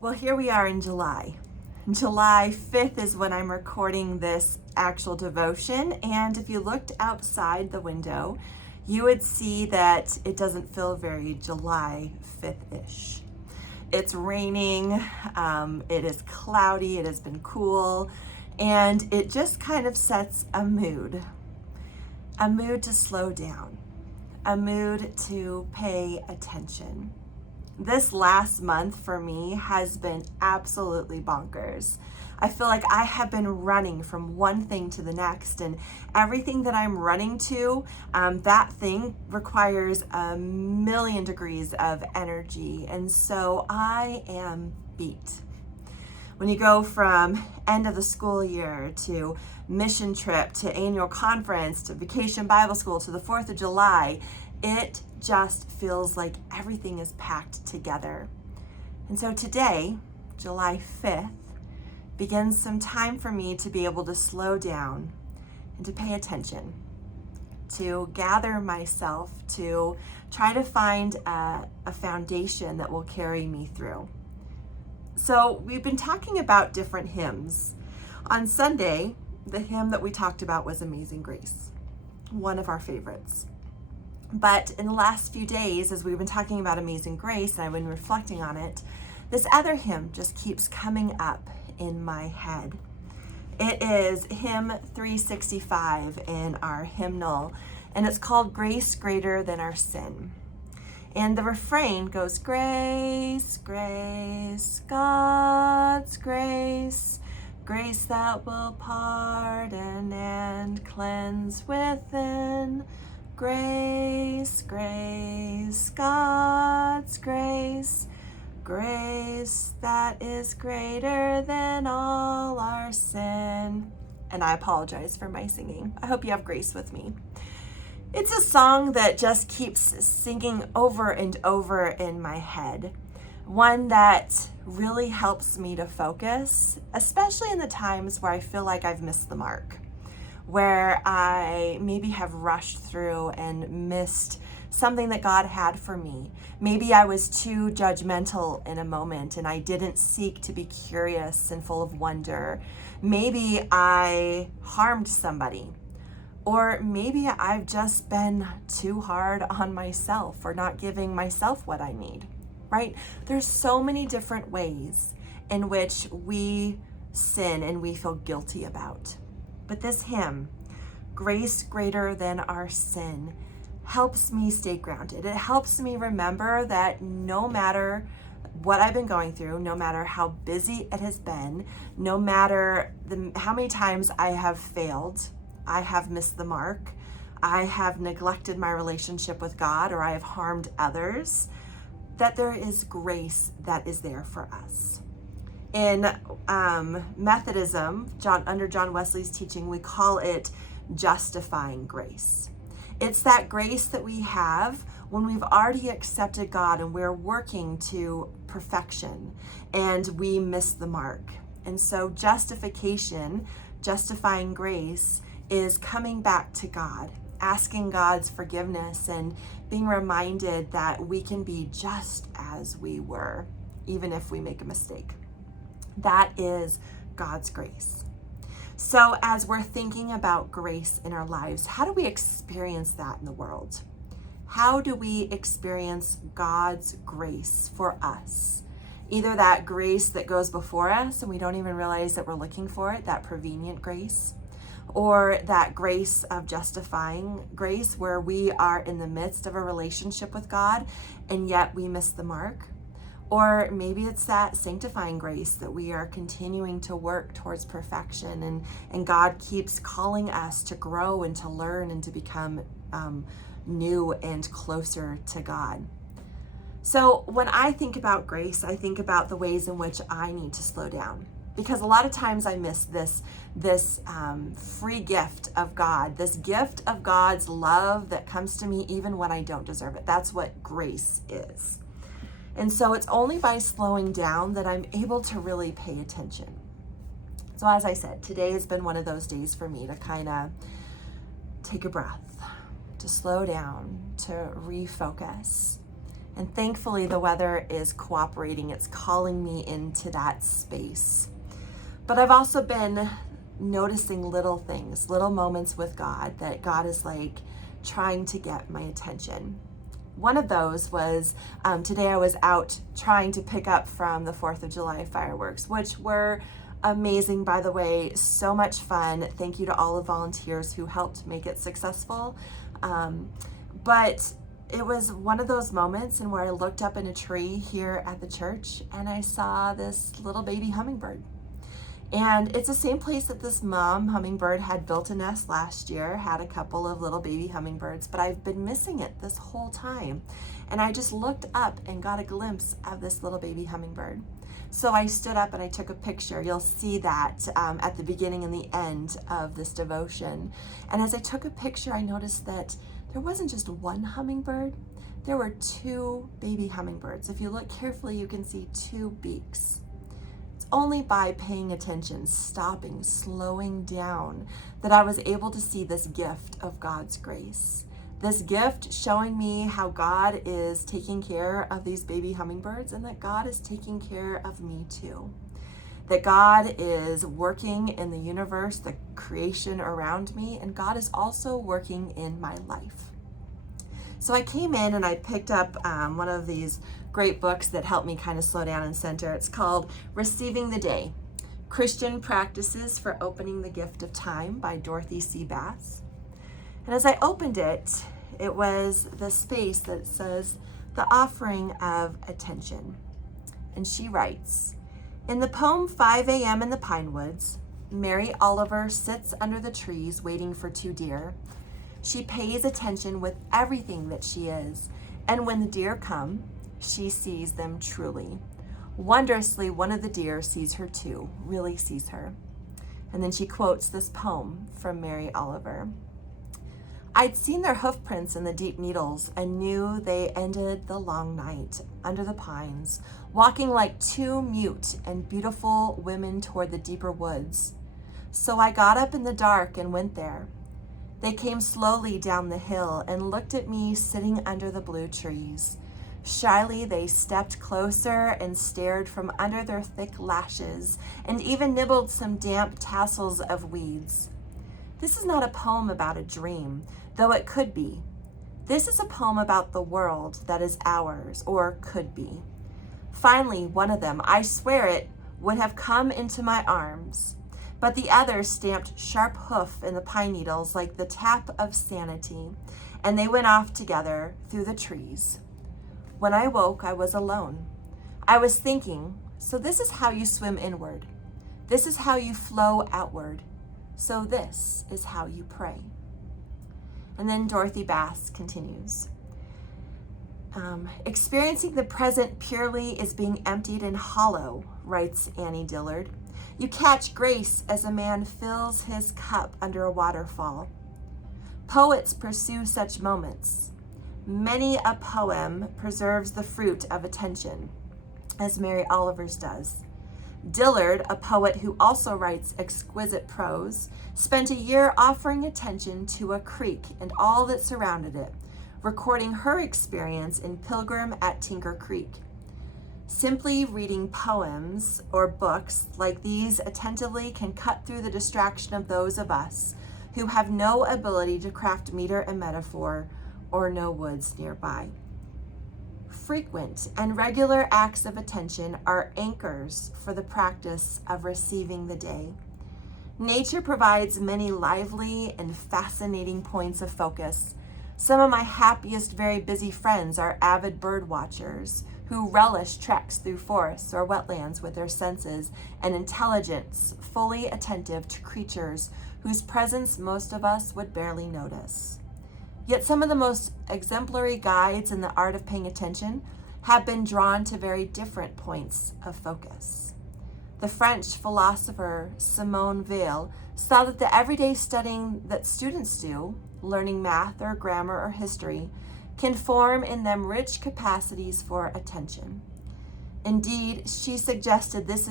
Well, here we are in July. July 5th is when I'm recording this actual devotion. And if you looked outside the window, you would see that it doesn't feel very July 5th-ish. It's raining, it is cloudy, it has been cool, and it just kind of sets a mood to slow down, a mood to pay attention. This last month for me has been absolutely bonkers. I feel like I have been running from one thing to the next, and everything that I'm running to, that thing requires a million degrees of energy, and so I am beat. When you go from end of the school year to mission trip to annual conference to vacation Bible school to the 4th of July, it just feels like everything is packed together. And so today, July 5th, begins some time for me to be able to slow down and to pay attention, to gather myself, to try to find a foundation that will carry me through. So we've been talking about different hymns. On Sunday, the hymn that we talked about was Amazing Grace, one of our favorites. But in the last few days, as we've been talking about Amazing Grace and I've been reflecting on it, this other hymn just keeps coming up in my head. It is hymn 365 in our hymnal, and it's called Grace Greater Than Our Sin. And the refrain goes, grace, grace, God's grace, grace that will pardon and cleanse within. Grace, grace, God's grace, grace that is greater than all our sin. And I apologize for my singing. I hope you have grace with me. It's a song that just keeps singing over and over in my head. One that really helps me to focus, especially in the times where I feel like I've missed the mark, where I maybe have rushed through and missed something that God had for me. Maybe I was too judgmental in a moment and I didn't seek to be curious and full of wonder. Maybe I harmed somebody. Or maybe I've just been too hard on myself or not giving myself what I need, right? There's so many different ways in which we sin and we feel guilty about. But this hymn, Grace Greater Than Our Sin, helps me stay grounded. It helps me remember that no matter what I've been going through, no matter how busy it has been, no matter how many times I have failed, I have missed the mark, I have neglected my relationship with God, or I have harmed others, that there is grace that is there for us. In Methodism, under John Wesley's teaching, we call it justifying grace. It's that grace that we have when we've already accepted God and we're working to perfection and we miss the mark. And so justification, justifying grace, is coming back to God, asking God's forgiveness and being reminded that we can be just as we were, even if we make a mistake. That is God's grace. So as we're thinking about grace in our lives, how do we experience that in the world? How do we experience God's grace for us? Either that grace that goes before us and we don't even realize that we're looking for it, that prevenient grace, or that grace of justifying grace where we are in the midst of a relationship with God and yet we miss the mark. Or maybe it's that sanctifying grace that we are continuing to work towards perfection and God keeps calling us to grow and to learn and to become new and closer to God. So when I think about grace, I think about the ways in which I need to slow down. Because a lot of times I miss this free gift of God, this gift of God's love that comes to me even when I don't deserve it. That's what grace is. And so it's only by slowing down that I'm able to really pay attention. So as I said, today has been one of those days for me to kind of take a breath, to slow down, to refocus, And thankfully, the weather is cooperating. It's calling me into that space. But I've also been noticing little things, little moments with God that God is like trying to get my attention. One of those was today I was out trying to pick up from the 4th of July fireworks, which were amazing, by the way, so much fun. Thank you to all the volunteers who helped make it successful. But it was one of those moments in where I looked up in a tree here at the church and I saw this little baby hummingbird. And it's the same place that this mom hummingbird had built a nest last year, had a couple of little baby hummingbirds, but I've been missing it this whole time. And I just looked up and got a glimpse of this little baby hummingbird. So I stood up and I took a picture. You'll see that at the beginning and the end of this devotion. And as I took a picture, I noticed that there wasn't just one hummingbird, there were 2 baby hummingbirds. If you look carefully, you can see 2 beaks. It's only by paying attention, stopping, slowing down, that I was able to see this gift of God's grace. This gift showing me how God is taking care of these baby hummingbirds and that God is taking care of me too. That God is working in the universe, the creation around me, and God is also working in my life. So I came in and I picked up one of these great books that helped me kind of slow down and center. It's called Receiving the Day, Christian Practices for Opening the Gift of Time by Dorothy C. Bass. And as I opened it, it was the space that says the offering of attention. And she writes, in the poem 5 a.m. in the Pine Woods, Mary Oliver sits under the trees waiting for 2 deer. She pays attention with everything that she is, and when the deer come, she sees them truly. Wondrously, one of the deer sees her too, really sees her. And then she quotes this poem from Mary Oliver. I'd seen their hoof prints in the deep needles and knew they ended the long night under the pines, walking like 2 mute and beautiful women toward the deeper woods. So I got up in the dark and went there. They came slowly down the hill and looked at me sitting under the blue trees. Shyly, they stepped closer and stared from under their thick lashes and even nibbled some damp tassels of weeds. This is not a poem about a dream, though it could be. This is a poem about the world that is ours, or could be. Finally, one of them, I swear it, would have come into my arms, but the other stamped sharp hoof in the pine needles like the tap of sanity, and they went off together through the trees. When I woke, I was alone. I was thinking, so this is how you swim inward. This is how you flow outward. So this is how you pray. And then Dorothy Bass continues. Experiencing the present purely is being emptied and hollow, writes Annie Dillard. You catch grace as a man fills his cup under a waterfall. Poets pursue such moments. Many a poem preserves the fruit of attention, as Mary Oliver's does. Dillard, a poet who also writes exquisite prose, spent a year offering attention to a creek and all that surrounded it, recording her experience in Pilgrim at Tinker Creek. Simply reading poems or books like these attentively can cut through the distraction of those of us who have no ability to craft meter and metaphor or no woods nearby. Frequent and regular acts of attention are anchors for the practice of receiving the day. Nature provides many lively and fascinating points of focus. Some of my happiest, very busy friends are avid bird watchers who relish treks through forests or wetlands with their senses and intelligence, fully attentive to creatures whose presence most of us would barely notice. Yet some of the most exemplary guides in the art of paying attention have been drawn to very different points of focus. The French philosopher Simone Weil saw that the everyday studying that students do, learning math or grammar or history, can form in them rich capacities for attention. Indeed, she suggested this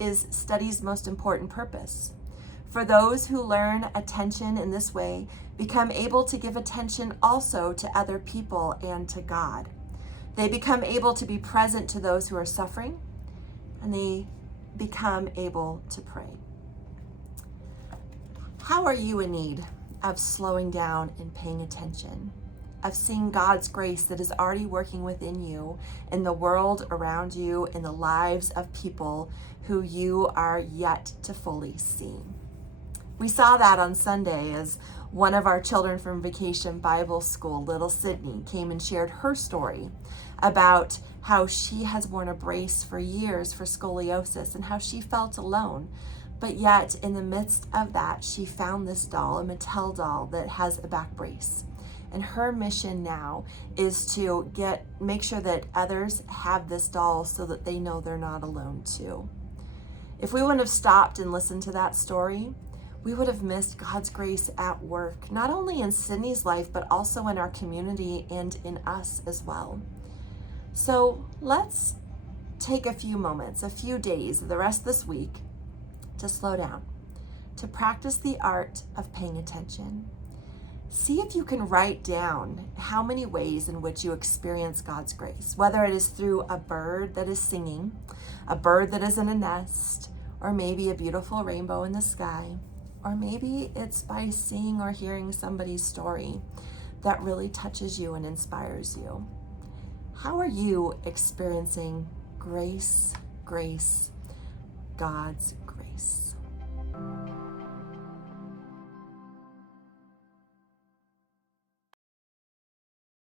is study's most important purpose. For those who learn attention in this way, become able to give attention also to other people and to God. They become able to be present to those who are suffering, and they become able to pray. How are you in need of slowing down and paying attention, of seeing God's grace that is already working within you, in the world around you, in the lives of people who you are yet to fully see? We saw that on Sunday as one of our children from Vacation Bible School, little Sydney, came and shared her story about how she has worn a brace for years for scoliosis and how she felt alone. But yet, in the midst of that, she found this doll, a Mattel doll that has a back brace. And her mission now is to make sure that others have this doll so that they know they're not alone too. If we wouldn't have stopped and listened to that story, we would have missed God's grace at work, not only in Sydney's life, but also in our community and in us as well. So let's take a few moments, a few days, the rest of this week, to slow down, to practice the art of paying attention. See if you can write down how many ways in which you experience God's grace, whether it is through a bird that is singing, a bird that is in a nest, or maybe a beautiful rainbow in the sky, or maybe it's by seeing or hearing somebody's story that really touches you and inspires you. How are you experiencing grace, God's grace?